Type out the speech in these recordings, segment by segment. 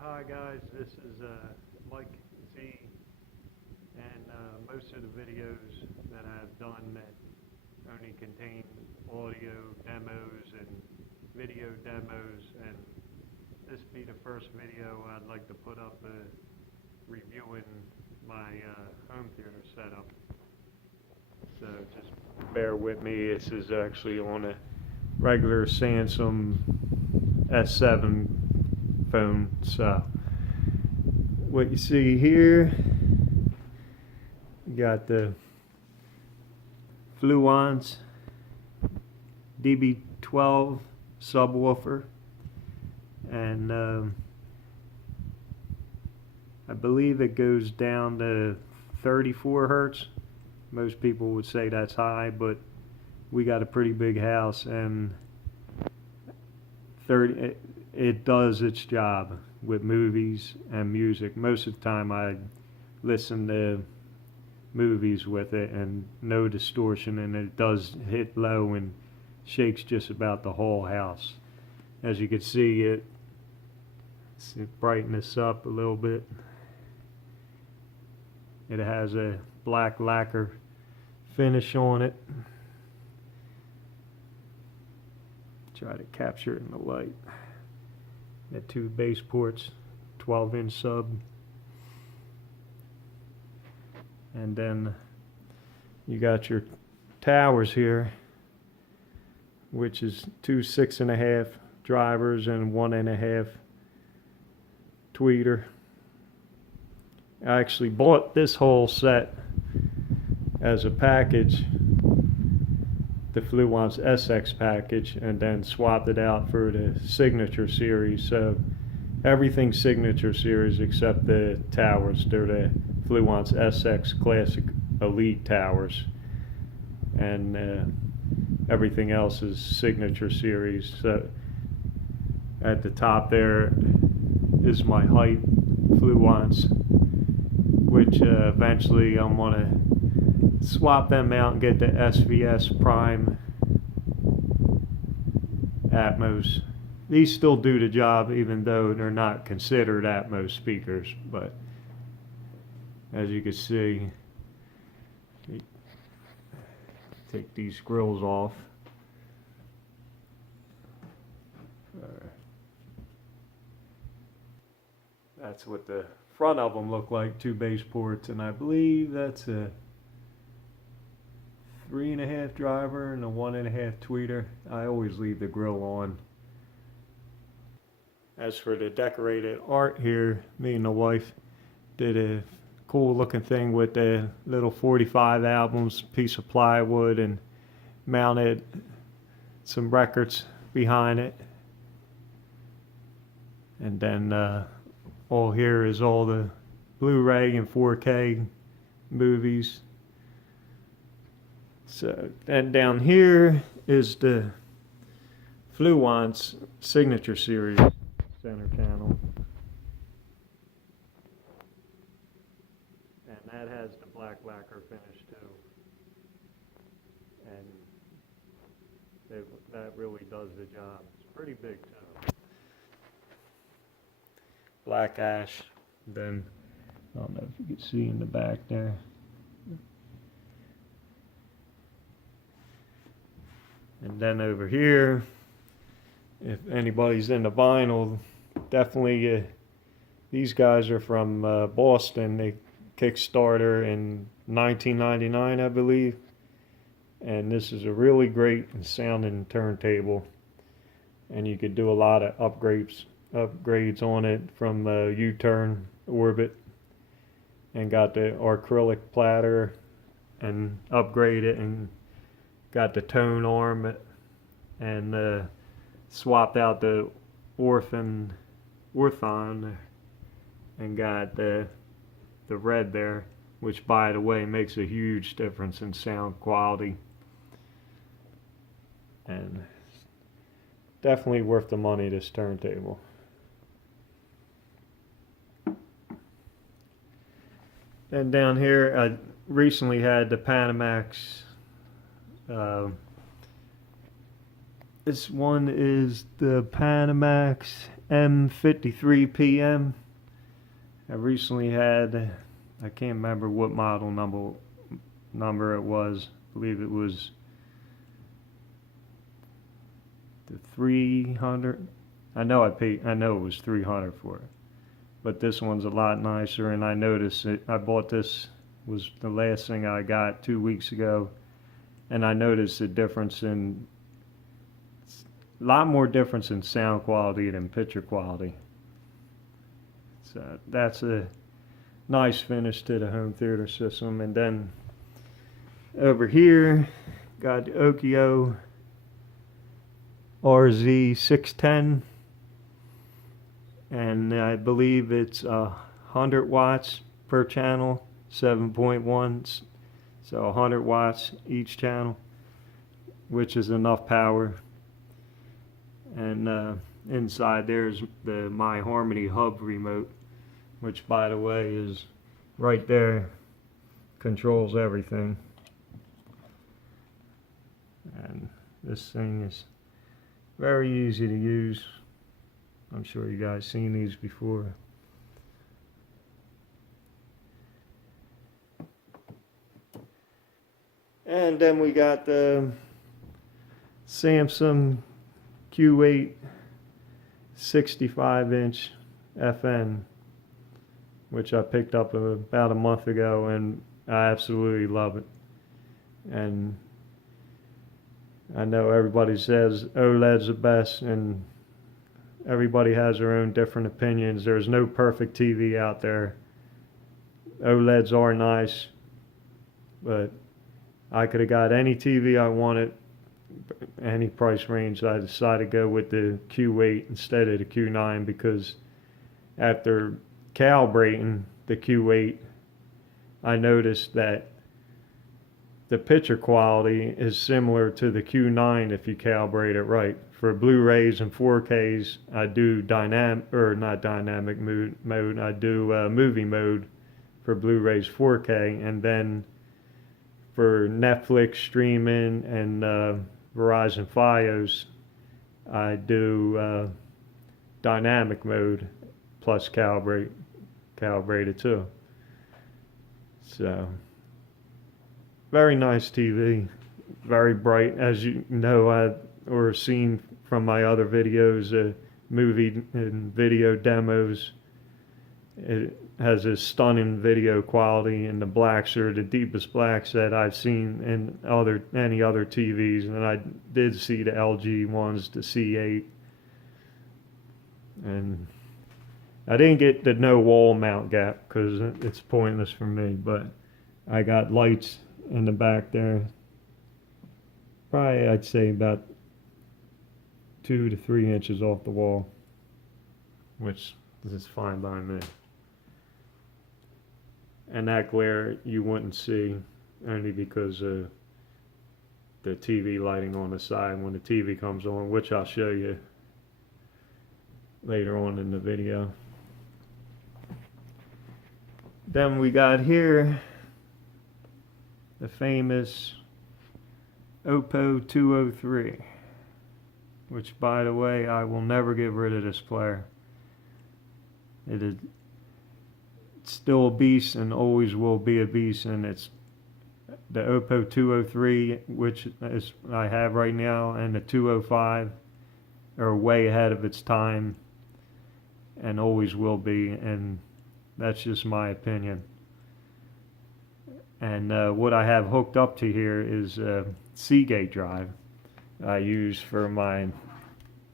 Hi guys, this is Mike Z, and most of the videos that I've done that only contain audio demos and video demos, and this be the first video I'd like to put up reviewing my home theater setup. So just bear with me. This is actually on a regular Samsung S7 phone. So what you see here, you got the Fluance DB12 subwoofer, and I believe it goes down to 34 hertz. Most people would say that's high, but we got a pretty big house, and it does its job with movies and music. Most of the time I listen to movies with it, and no distortion, and it does hit low and shakes just about the whole house. As you can see, let's brighten this up a little bit. It has a black lacquer finish on it. Try to capture it in the light. The two bass ports, 12-inch sub, and then you got your towers here, which is two 6.5 drivers and 1.5 tweeter. I actually bought this whole set as a package, the Fluance SX package, and then swapped it out for the Signature series. So everything Signature series except the towers. They're the Fluance SX Classic Elite towers, and everything else is Signature series. So at the top there is my height Fluance, which eventually I'm gonna swap them out and get the SVS Prime Atmos. These still do the job even though they're not considered Atmos speakers, but as you can see, take these grills off. That's what the front of them look like, two bass ports, and I believe that's a 3.5 driver and a 1.5 tweeter. I always leave the grill on. As for the decorated art here, me and the wife did a cool looking thing with the little 45 albums, piece of plywood, and mounted some records behind it. And then all here is all the Blu-ray and 4K movies. So then down here is the Fluance Signature series center channel, and that has the black lacquer finish too, and that really does the job. It's pretty big too. Black ash. Then I don't know if you can see in the back there. And then over here, if anybody's into vinyl, definitely these guys are from Boston. They Kickstarter in 1999, I believe. And this is a really great sounding turntable. And you could do a lot of upgrades on it, from U-turn orbit, and got the acrylic platter and upgrade it, and got the tone arm, and swapped out the orfton, and got the red there, which by the way makes a huge difference in sound quality, and definitely worth the money, this turntable. And down here, I recently had the Panamax This one is the Panamax M53PM. I recently had, I can't remember what model number it was. I believe it was the 300. I know it was 300 for it. But this one's a lot nicer, and I noticed it. I bought this, was the last thing I got 2 weeks ago, and I noticed a difference in, a lot more difference in sound quality than picture quality. So that's a nice finish to the home theater system. And then over here, got the Onkyo RZ610. And I believe it's 100 watts per channel, 7.1, so 100 watts each channel, which is enough power. And inside there's the My Harmony hub remote, which, by the way, is right there, controls everything. And this thing is very easy to use. I'm sure you guys seen these before. And then we got the Samsung Q8 65-inch FN, which I picked up about a month ago, and I absolutely love it. And I know everybody says OLED's the best, and everybody has their own different opinions. There's no perfect TV out there. OLEDs are nice, but I could have got any TV I wanted, any price range. I decided to go with the Q8 instead of the Q9 because after calibrating the Q8, I noticed that the picture quality is similar to the Q9 if you calibrate it right. For Blu-rays and 4Ks, I do not dynamic mode. I do movie mode for Blu-rays 4K, and then for Netflix streaming and Verizon Fios, I do dynamic mode plus calibrated too. So very nice TV, very bright, as you know, or seen from my other videos, movie and video demos. It has a stunning video quality, and the blacks are the deepest blacks that I've seen in any other TVs. And I did see the LG ones, the C8, and I didn't get the no wall mount gap because it's pointless for me, but I got lights in the back there, probably I'd say about 2 to 3 inches off the wall, which is fine by me. And that glare you wouldn't see only because of the TV lighting on the side when the TV comes on, which I'll show you later on in the video. Then we got here the famous Oppo 203, which, by the way, I will never get rid of this player. It's still a beast and always will be a beast, and it's the Oppo 203, which is I have right now, and the 205 are way ahead of its time and always will be, and that's just my opinion. And what I have hooked up to here is a Seagate drive I use for my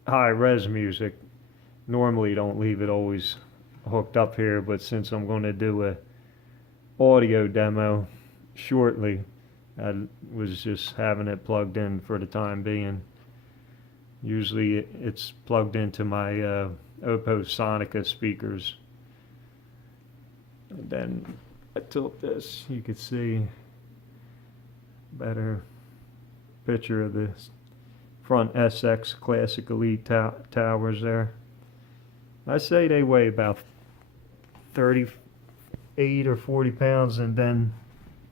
high-res music. Normally don't leave it always hooked up here, but since I'm going to do a audio demo shortly, I was just having it plugged in for the time being. Usually it's plugged into my Oppo Sonica speakers. And then I tilt this, you can see better picture of the front SX Classic Elite towers there. I say they weigh about 38 or 40 pounds, and then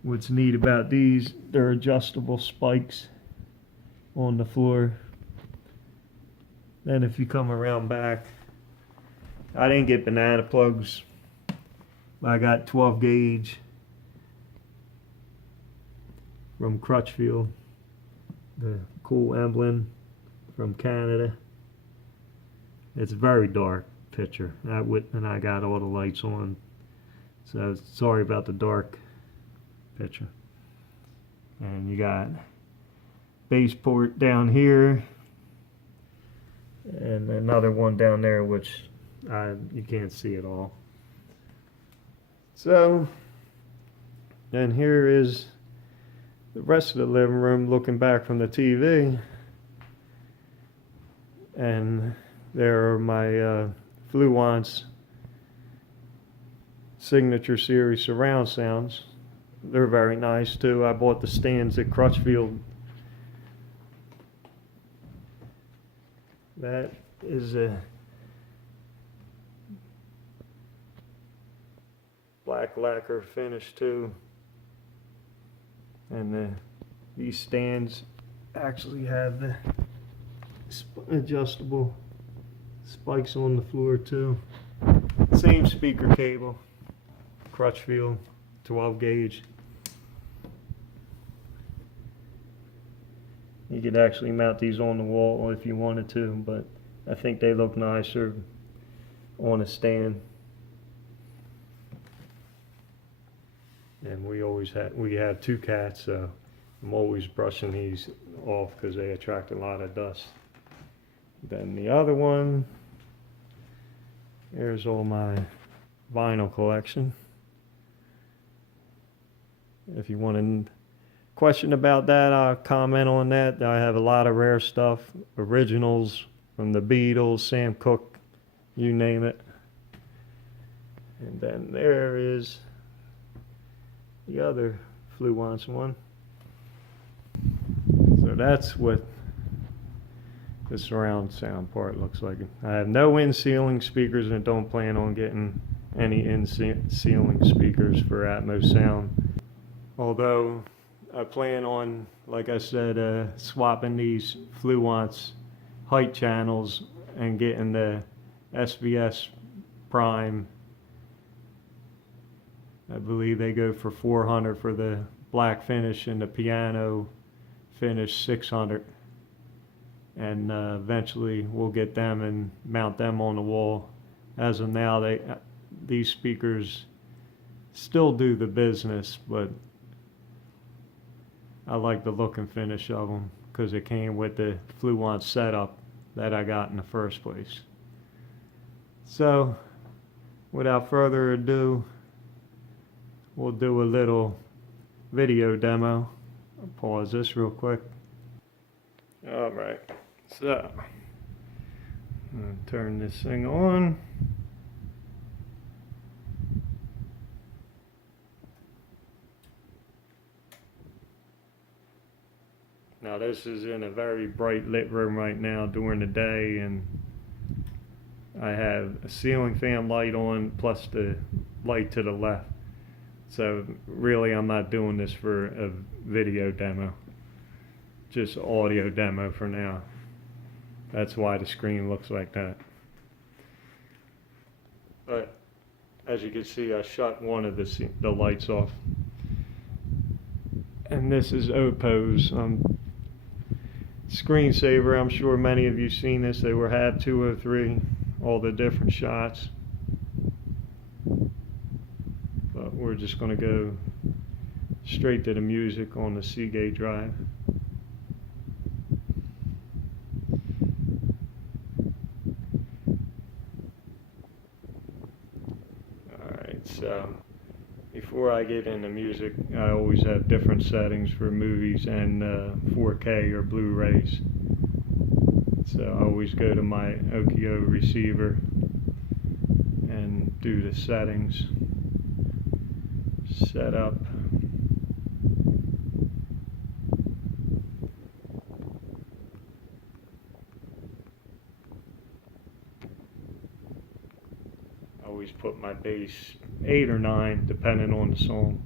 what's neat about these, they're adjustable spikes on the floor, Then if you come around back, I didn't get banana plugs. I got 12 gauge from Crutchfield, the cool emblem from Canada. It's a very dark picture, and I got all the lights on, so sorry about the dark picture. And you got base port down here and another one down there which you can't see at all. So then here is the rest of the living room looking back from the TV, and there are my Fluance Signature series surround sounds. They're very nice too. I bought the stands at Crutchfield. That is a black lacquer finish too, and these stands actually have the adjustable spikes on the floor too. Same speaker cable, Crutchfield 12 gauge. You could actually mount these on the wall if you wanted to, but I think they look nicer on a stand. And we have two cats, so I'm always brushing these off because they attract a lot of dust. Then the other one, here's all my vinyl collection. If you want to question about that, I'll comment on that. I have a lot of rare stuff, originals from the Beatles, Sam Cooke, you name it. And then there is the other Fluance one. So that's what the surround sound part looks like. I have no in-ceiling speakers and don't plan on getting any in-ceiling speakers for Atmos sound. Although I plan on, like I said, swapping these Fluance height channels and getting the SBS Prime. I believe they go for $400 for the black finish, and the piano finish $600. And eventually we'll get them and mount them on the wall. As of now, these speakers still do the business, but I like the look and finish of them because it came with the Fluance setup that I got in the first place. So, without further ado, we'll do a little video demo. I'll pause this real quick. Alright, so I'm going to turn this thing on. Now this is in a very bright lit room right now during the day, and I have a ceiling fan light on plus the light to the left. So really I'm not doing this for a video demo, just audio demo for now. That's why the screen looks like that. But as you can see, I shut one of the lights off. And this is Oppo's screensaver. I'm sure many of you seen this. They were HAB 203, all the different shots. But we're just going to go straight to the music on the Seagate drive. Alright, so before I get into music, I always have different settings for movies and 4K or Blu-rays. So I always go to my Onkyo receiver and do the settings, set up. I always put my bass 8 or 9 depending on the song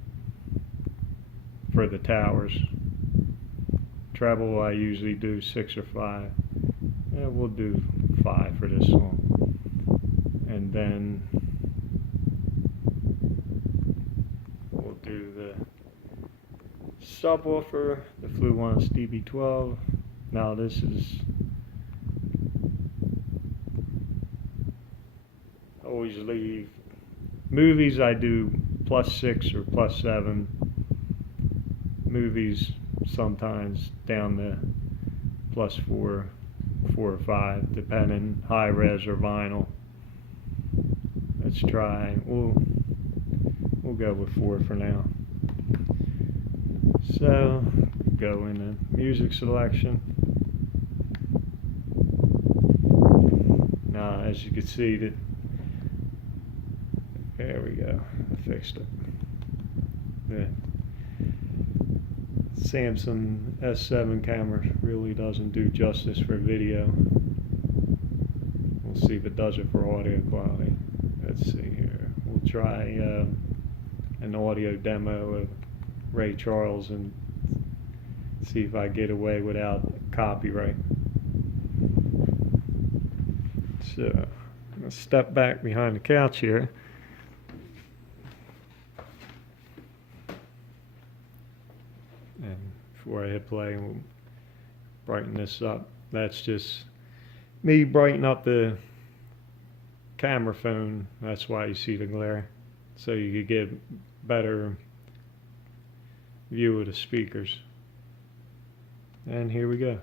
for the towers. Treble I usually do 6 or 5. Yeah, we'll do 4.5 for this song. And then we'll do the subwoofer, the Fluance DB12. Now this is, I always leave movies, I do +6 or +7. Movies sometimes down to +4, 4 or 5, depending high res or vinyl. Let's try. We'll go with 4 for now. So go into music selection. Now, as you can see, that there we go. I fixed it. The Samsung S7 camera really doesn't do justice for video. We'll see if it does it for audio quality. Let's see here. We'll try an audio demo of Ray Charles and see if I get away without copyright. So I'm going to step back behind the couch here. And before I hit play, we'll brighten this up. That's just me brightening up the camera phone. That's why you see the glare, so you could get better view of the speakers. And here we go.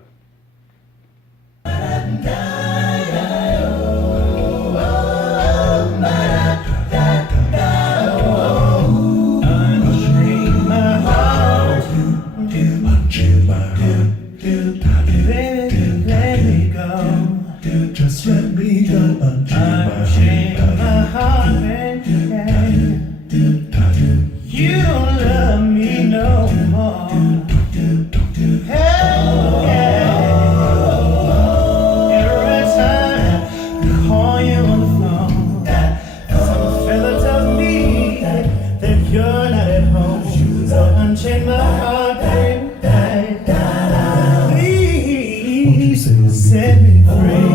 Just let me go, unchain my heart, you don't love me no more. Every time I call you on the phone, some fella tells me that you're not at home. So unchain my heart, baby. Please set me free.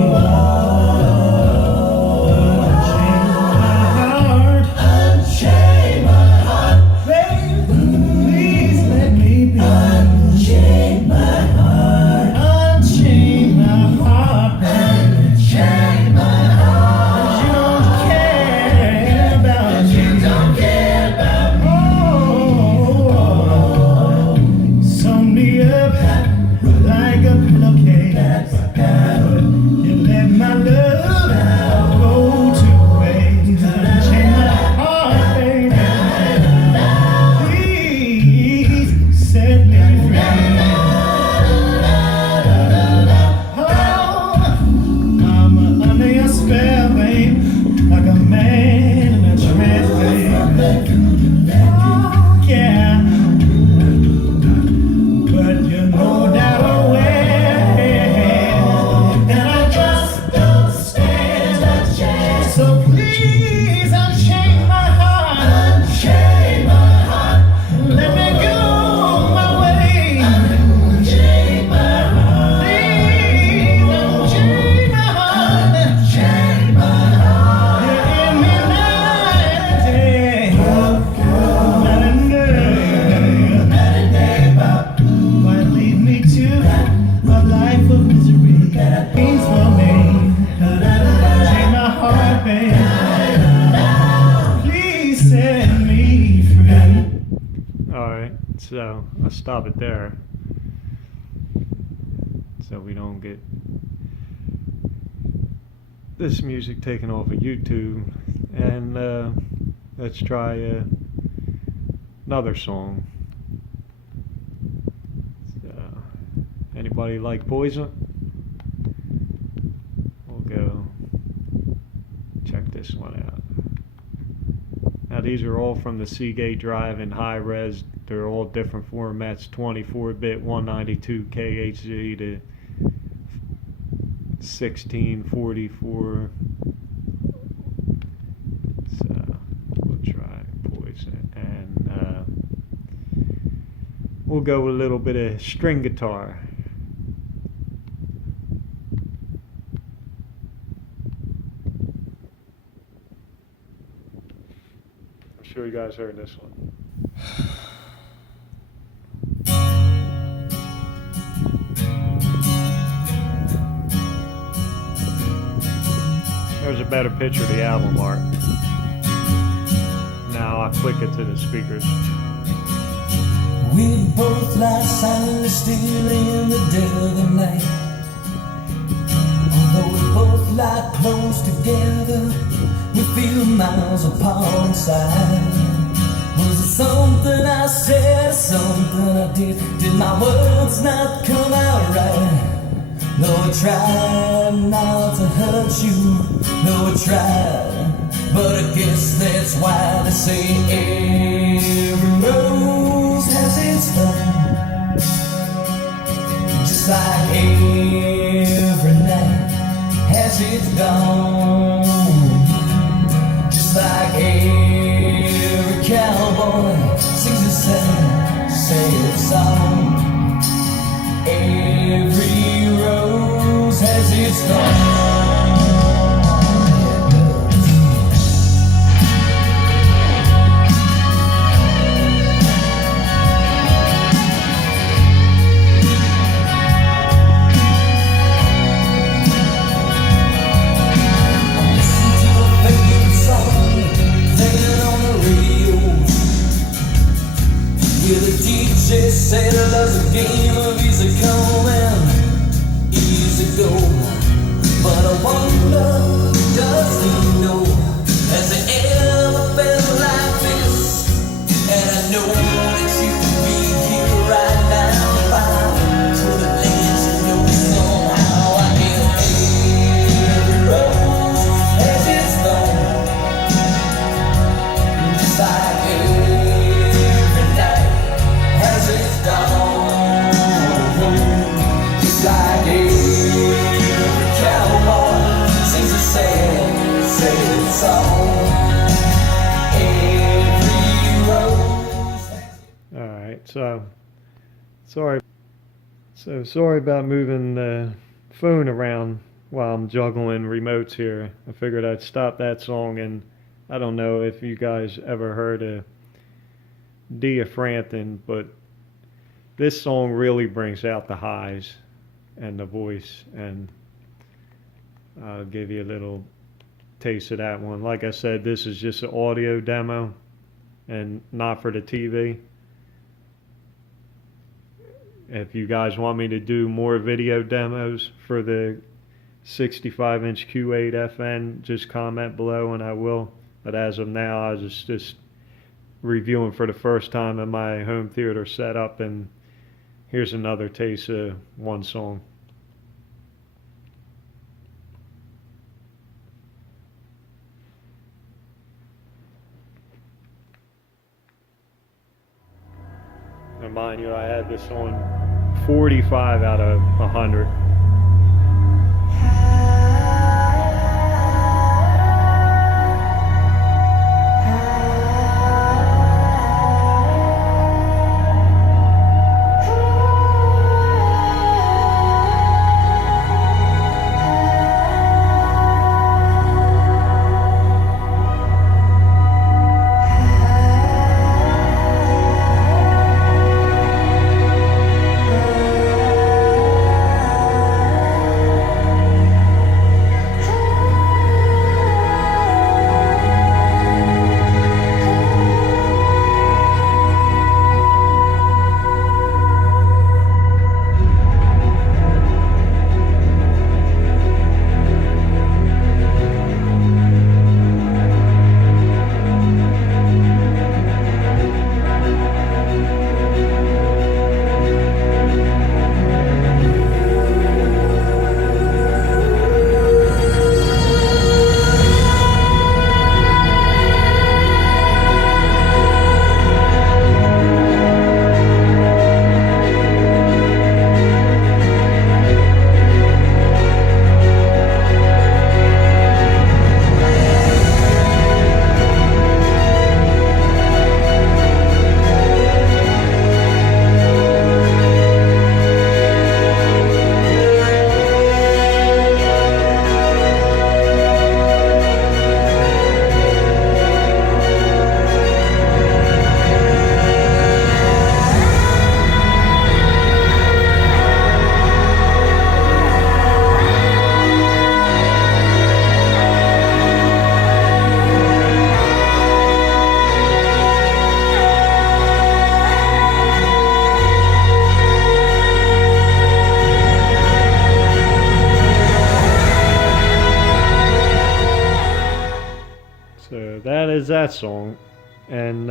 So I'll stop it there so we don't get this music taken off of YouTube. And let's try another song. So, anybody like Poison? We'll go check this one out. Now these are all from the Seagate drive in high res. They're all different formats, 24-bit 192 KHZ to 1644. So we'll try Poison, and we'll go with a little bit of string guitar. I'm sure you guys heard this one. There's a better picture of the album art. Now I click it to the speakers. We both lie silently still in the dead of the night. Although we both lie close together, we feel miles apart inside. Was it something I said, something I did? Did my words not come out right? No, I tried not to hurt you. No, I tried, but I guess that's why they say every rose has its thorn. Just like every night has its dawn. Just like every cowboy sings a sad song. Every rose has its thorn. Said it was a game of easy come and easy go. But I wonder, does he know? Has he ever felt like this? And I know that you can be here right now if I could have let you know somehow. I guess every rose has its thorn. Just like every night has its dawn. Just like every cowboy sings a sad song. Every rose. Alright, so sorry about moving the phone around while I'm juggling remotes here. I figured I'd stop that song, and I don't know if you guys ever heard of DB12, but this song really brings out the highs and the voice, and I'll give you a little taste of that one. Like I said, this is just an audio demo and not for the TV. If you guys want me to do more video demos for the 65-inch Q8FN, just comment below and I will. But as of now, I was just reviewing for the first time in my home theater setup, and here's another taste of one song. And mind you, I had this on 45 out of 100. So that is that song, and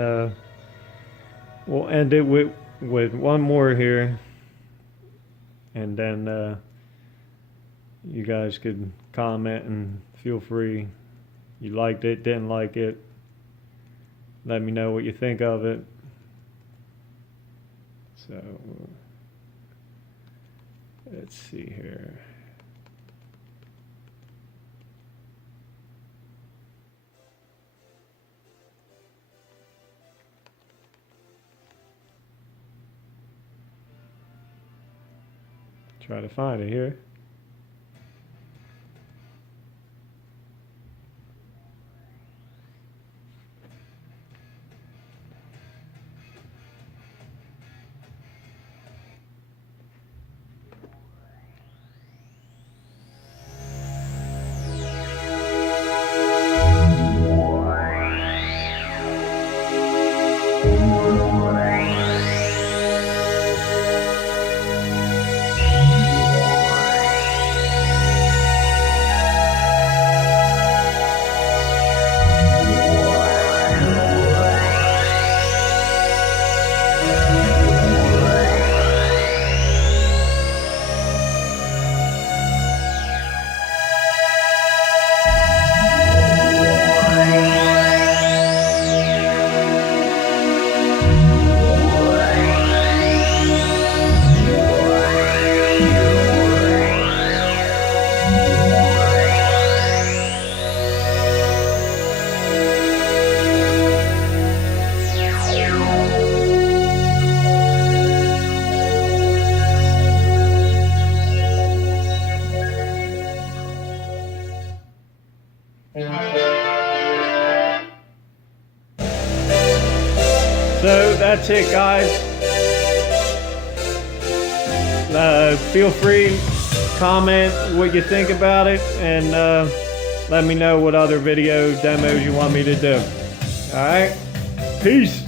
we'll end it with one more here, and then you guys could comment and feel free. You liked it, didn't like it. Let me know what you think of it. So let's see here. Try to find it here. So that's it, guys. Feel free, comment what you think about it, and let me know what other video demos you want me to do. Alright? Peace!